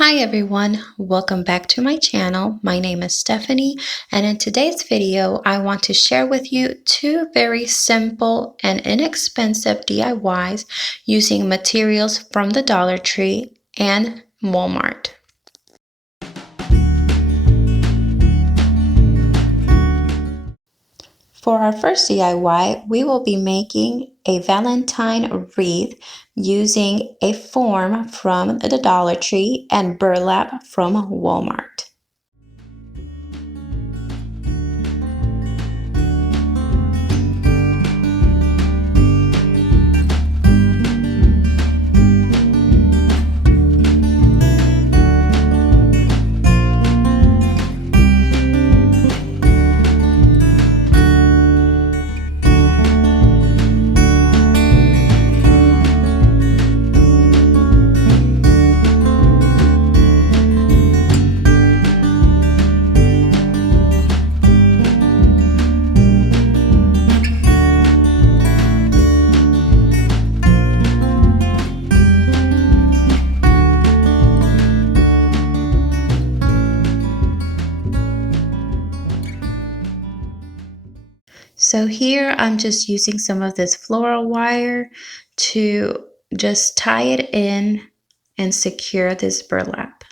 Hi everyone, welcome back to my channel. My name is Stephanie, and in today's video I want to share with you two very simple and inexpensive DIYs using materials from the Dollar Tree and Walmart. For our first DIY, we will be making a Valentine wreath using a form from the Dollar Tree and burlap from Walmart. So here I'm just using some of this floral wire to just tie it in and secure this burlap.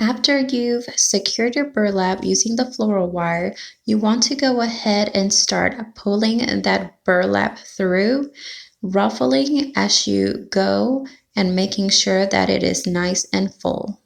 After you've secured your burlap using the floral wire, you want to go ahead and start pulling that burlap through, ruffling as you go and making sure that it is nice and full.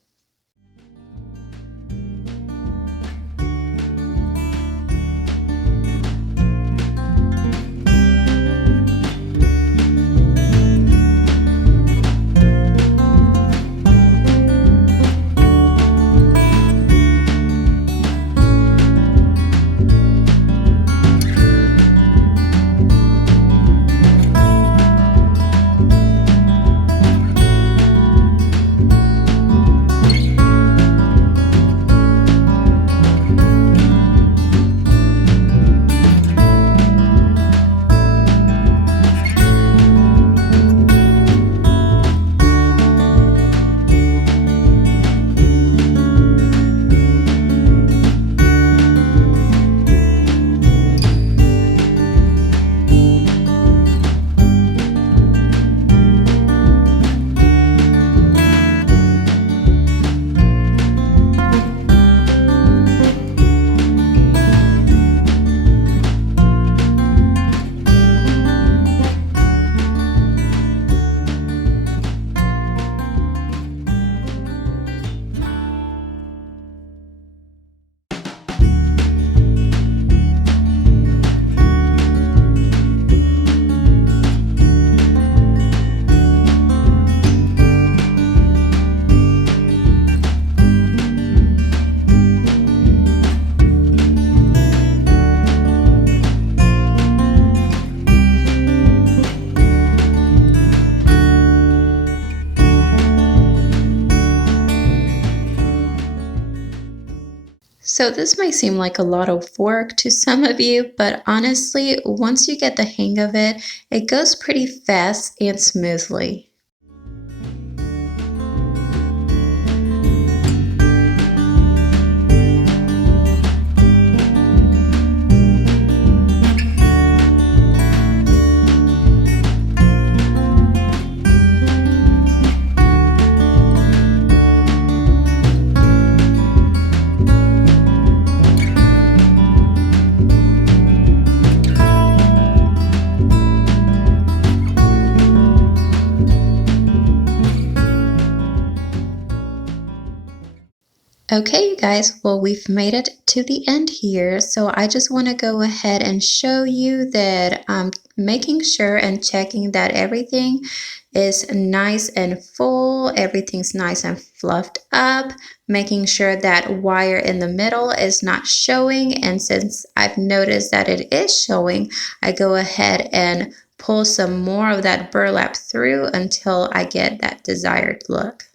So this might seem like a lot of work to some of you, but honestly, once you get the hang of it, it goes pretty fast and smoothly. Okay, you guys, well, we've made it to the end here. So I just want to go ahead and show you that I'm making sure and checking that everything is nice and full, everything's nice and fluffed up, making sure that wire in the middle is not showing. And since I've noticed that it is showing, I go ahead and pull some more of that burlap through until I get that desired look.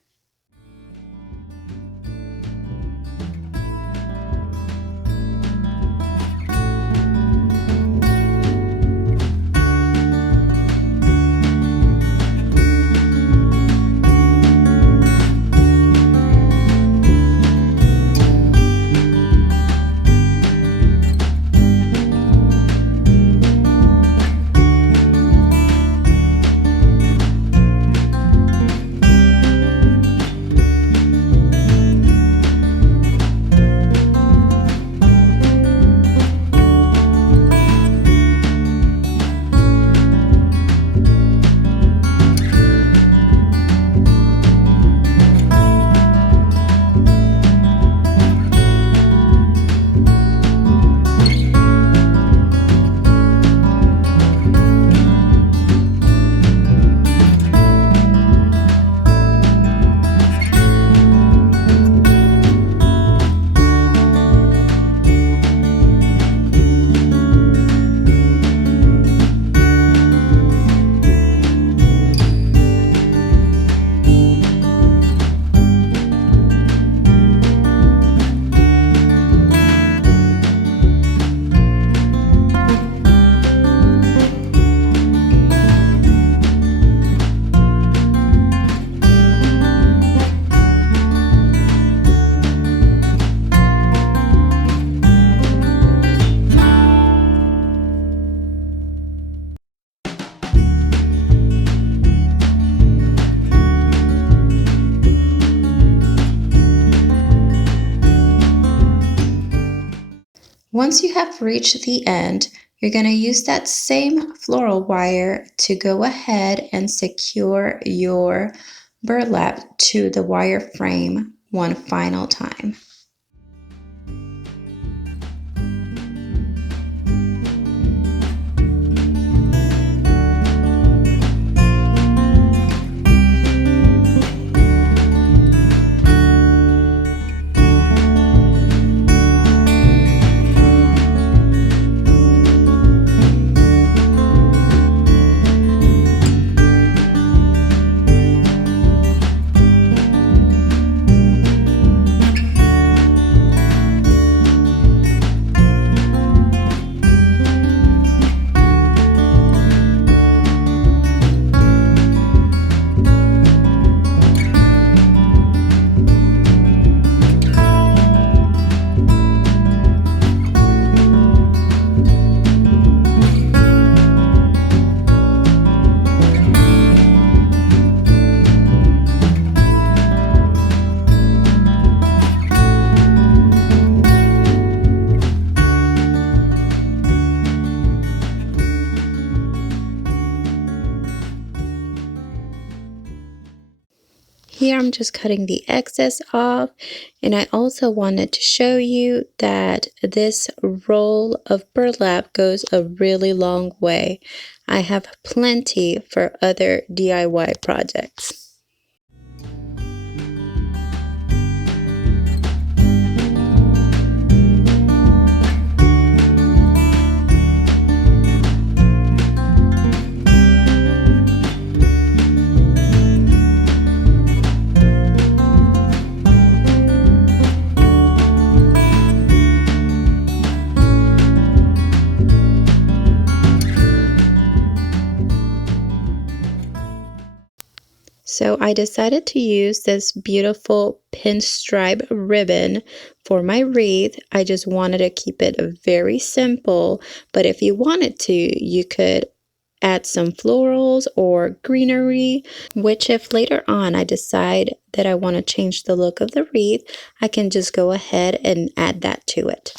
Once you have reached the end, you're going to use that same floral wire to go ahead and secure your burlap to the wire frame one final time. Here I'm just cutting the excess off, and I also wanted to show you that this roll of burlap goes a really long way. I have plenty for other DIY projects. So I decided to use this beautiful pinstripe ribbon for my wreath. I just wanted to keep it very simple, but if you wanted to, you could add some florals or greenery, which if later on I decide that I want to change the look of the wreath, I can just go ahead and add that to it.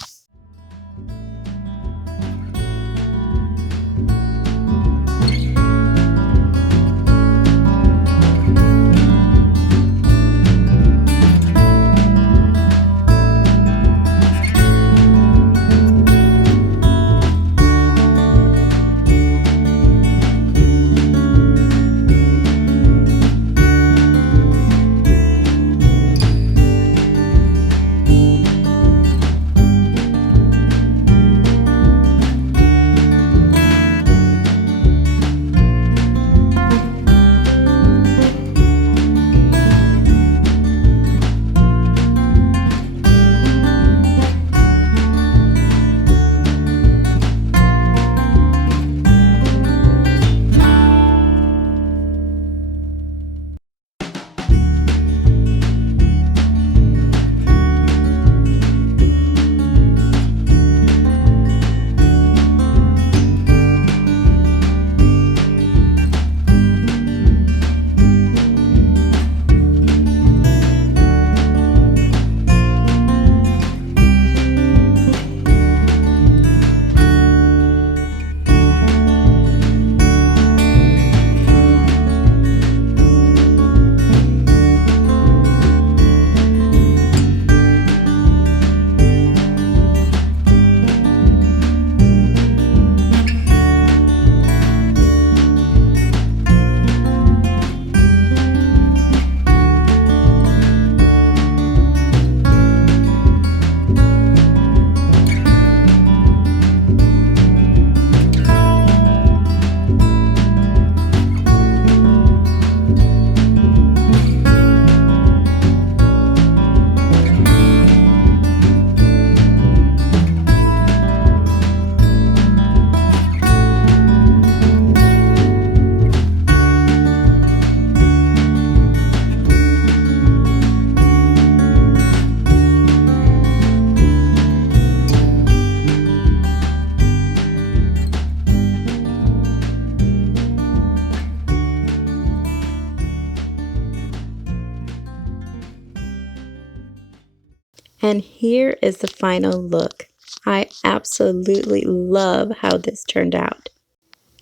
And here is the final look. I absolutely love how this turned out.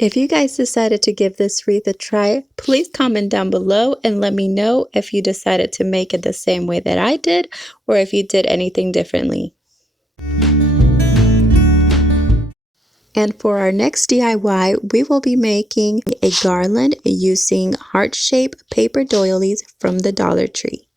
If you guys decided to give this wreath a try, please comment down below and let me know if you decided to make it the same way that I did or if you did anything differently. And for our next DIY, we will be making a garland using heart-shaped paper doilies from the Dollar Tree.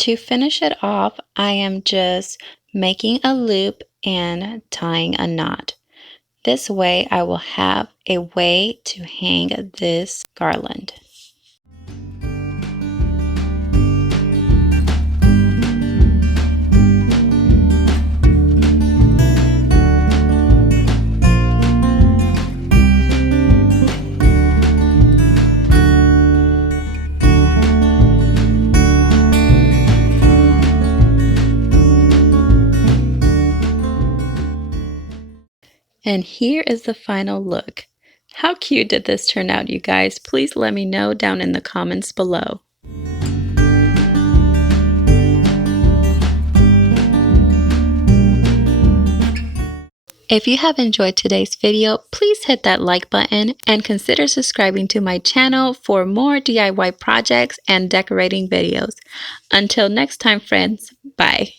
To finish it off, I am just making a loop and tying a knot. This way I will have a way to hang this garland. And here is the final look. How cute did this turn out, you guys? Please let me know down in the comments below. If you have enjoyed today's video, please hit that like button and consider subscribing to my channel for more DIY projects and decorating videos. Until next time, friends, bye.